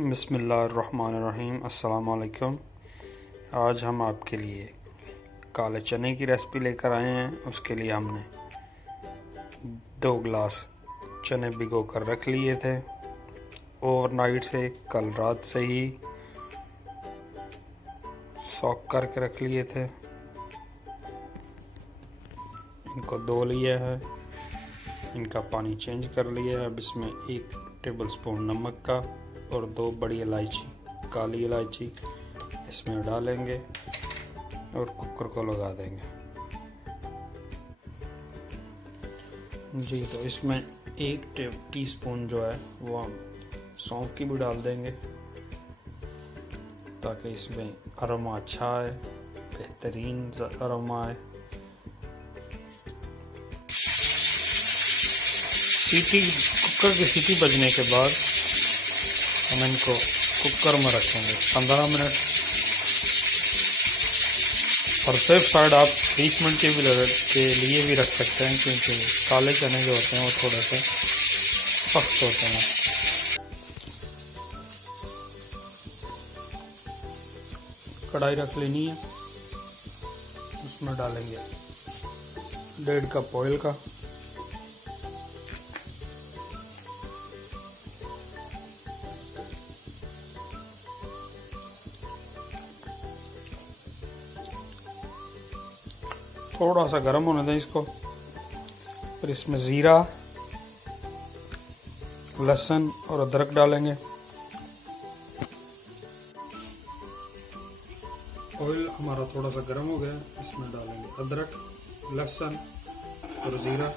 बिस्मिल्लाहिर्रहमानिर्रहीम। अस्सलाम वालेकुम। आज हम आपके लिए काले चने की रेसिपी लेकर आए हैं। उसके लिए हमने 2 गिलास चने भिगो कर रख लिए थे ओवरनाइट से, कल रात से ही सॉक करके रख लिए थे। इनको धो लिया है, इनका पानी चेंज कर लिया है। अब इसमें 1 टेबलस्पून नमक का और 2 बड़ी इलायची, काली इलायची इसमें डालेंगे और कुकर को लगा देंगे। जी, तो इसमें 1 टीस्पून जो है वो हम सौंफ की भी डाल देंगे ताकि इसमें अरोमा अच्छा आए, बेहतरीन अरोमा आए। कुकर की सीटी बजने के बाद हम इनको कुकर में रखेंगे 15 मिनट। और सेफ साइड आप 20 मिनट के लिए भी रख सकते हैं, क्योंकि काले चने जो होते हैं वो थोड़े से सख्त होते हैं। कढ़ाई रख लेनी है, उसमें डालेंगे 1.5 कप ऑयल का। थोड़ा सा गर्म होने दें इसको। फिर इसमें ज़ीरा, लहसुन और अदरक डालेंगे। ऑयल हमारा थोड़ा सा गर्म हो गया, इसमें डालेंगे अदरक, लहसुन और ज़ीरा।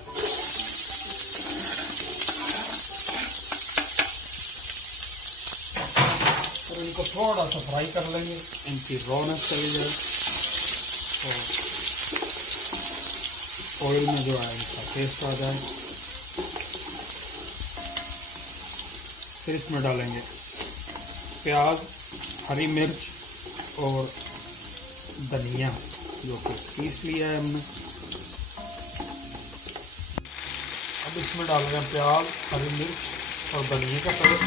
और इनको थोड़ा सा फ्राई कर लेंगे, इनकी रॉनेस चली जाए और ऑयल में जो है इसका टेस्ट आ जाए। फिर इसमें डालेंगे प्याज, हरी मिर्च और धनिया जो कि पीस लिया है हमने। अब इसमें डाल रहे हैं प्याज, हरी मिर्च और धनिया का पेस्ट।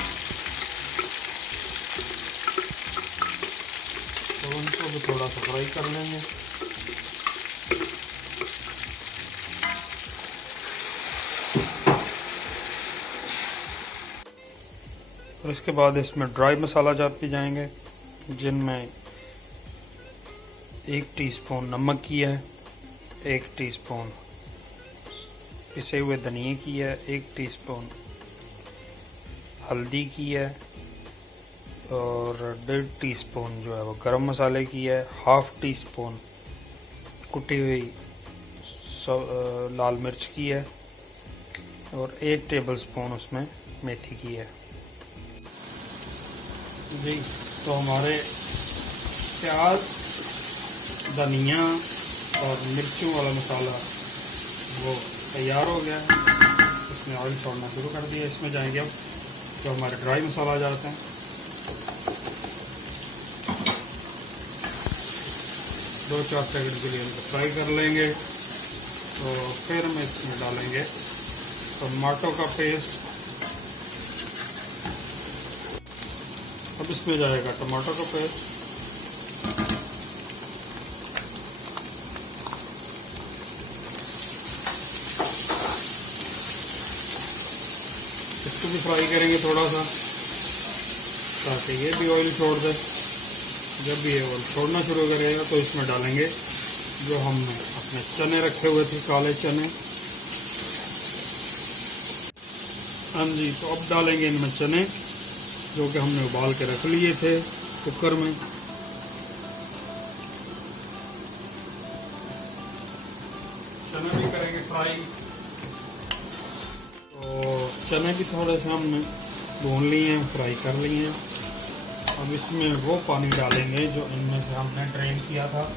तो उनको भी थोड़ा सा फ्राई कर लेंगे। और इसके बाद इसमें ड्राई मसाला जाते जाएंगे, जिनमें 1 टीस्पून नमक की है, 1 टीस्पून पिसे हुए धनिए की है, 1 टीस्पून हल्दी की है और 1.5 टीस्पून जो है वो गरम मसाले की है, 1/2 टीस्पून कुटी हुई लाल मिर्च की है और 1 टेबलस्पून उसमें मेथी की है। जी, तो हमारे प्याज, धनिया और मिर्चों वाला मसाला वो तैयार हो गया है। इसमें ऑयल छोड़ना शुरू कर दिया। इसमें जाएंगे अब जो हमारे ड्राई मसाला जाते हैं। 2-4 सेकंड के लिए इनको फ्राई कर लेंगे। तो फिर हम इसमें डालेंगे टमाटो का पेस्ट। अब इसमें जाएगा टमाटो का पेस्ट, इसको भी फ्राई करेंगे थोड़ा सा ताकि ये भी ऑयल छोड़ दे। जब भी ये ऑयल छोड़ना शुरू करेगा तो इसमें डालेंगे जो हमने अपने चने रखे हुए थे, काले चने। हाँ जी, तो अब डालेंगे इनमें चने जो कि हमने उबाल के रख लिए थे कुकर में। चने भी करेंगे फ्राई। तो चने भी थोड़े से हमने भून लिए हैं, फ्राई कर लिए हैं। अब इसमें वो पानी डालेंगे जो इनमें से हमने ड्रेन किया था।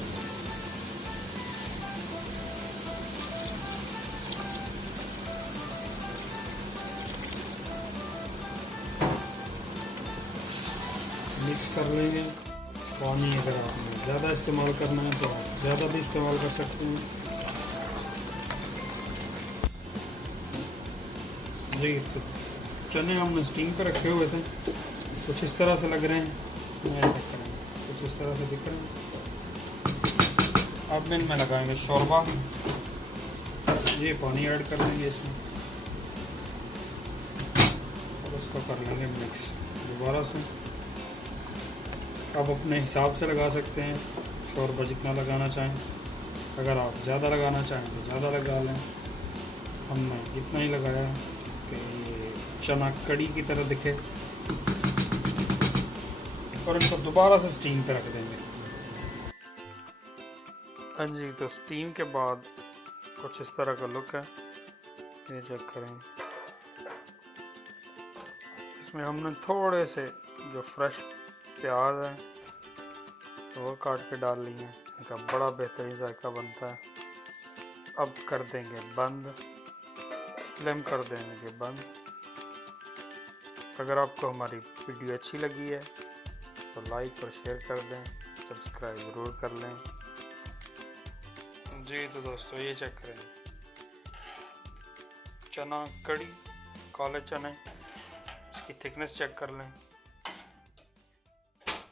मिक्स कर लेंगे। पानी अगर आपने ज़्यादा इस्तेमाल करना है तो आप ज़्यादा भी इस्तेमाल कर सकते हैं। जी, तो चने हमने स्टीम पे रखे हुए थे, कुछ इस तरह से लग रहे हैं, कुछ इस तरह से दिख रहे हैं। अब इनमें लगाएंगे शोरबा, ये पानी ऐड कर देंगे इसमें और इसको कर लेंगे मिक्स दोबारा से। आप अपने हिसाब से लगा सकते हैं, शोरबा जितना लगाना चाहें। अगर आप ज़्यादा लगाना चाहें तो ज़्यादा लगा लें। हमने इतना ही लगाया कि ये चना कड़ी की तरह दिखे, और इनको दोबारा से स्टीम पे रख देंगे। हाँ जी, तो स्टीम के बाद कुछ इस तरह का लुक है, ये चेक करें। इसमें हमने थोड़े से जो फ्रेश प्याज है वो काट के डाल लिए हैं, इनका बड़ा बेहतरीन जायका बनता है। अब कर देंगे बंद, फ्लेम कर देंगे बंद। अगर आपको हमारी वीडियो अच्छी लगी है तो लाइक और शेयर कर दें, सब्सक्राइब ज़रूर कर लें जी। तो दोस्तों ये चेक करें, चना कड़ी, काले चने, इसकी थिकनेस चेक कर लें।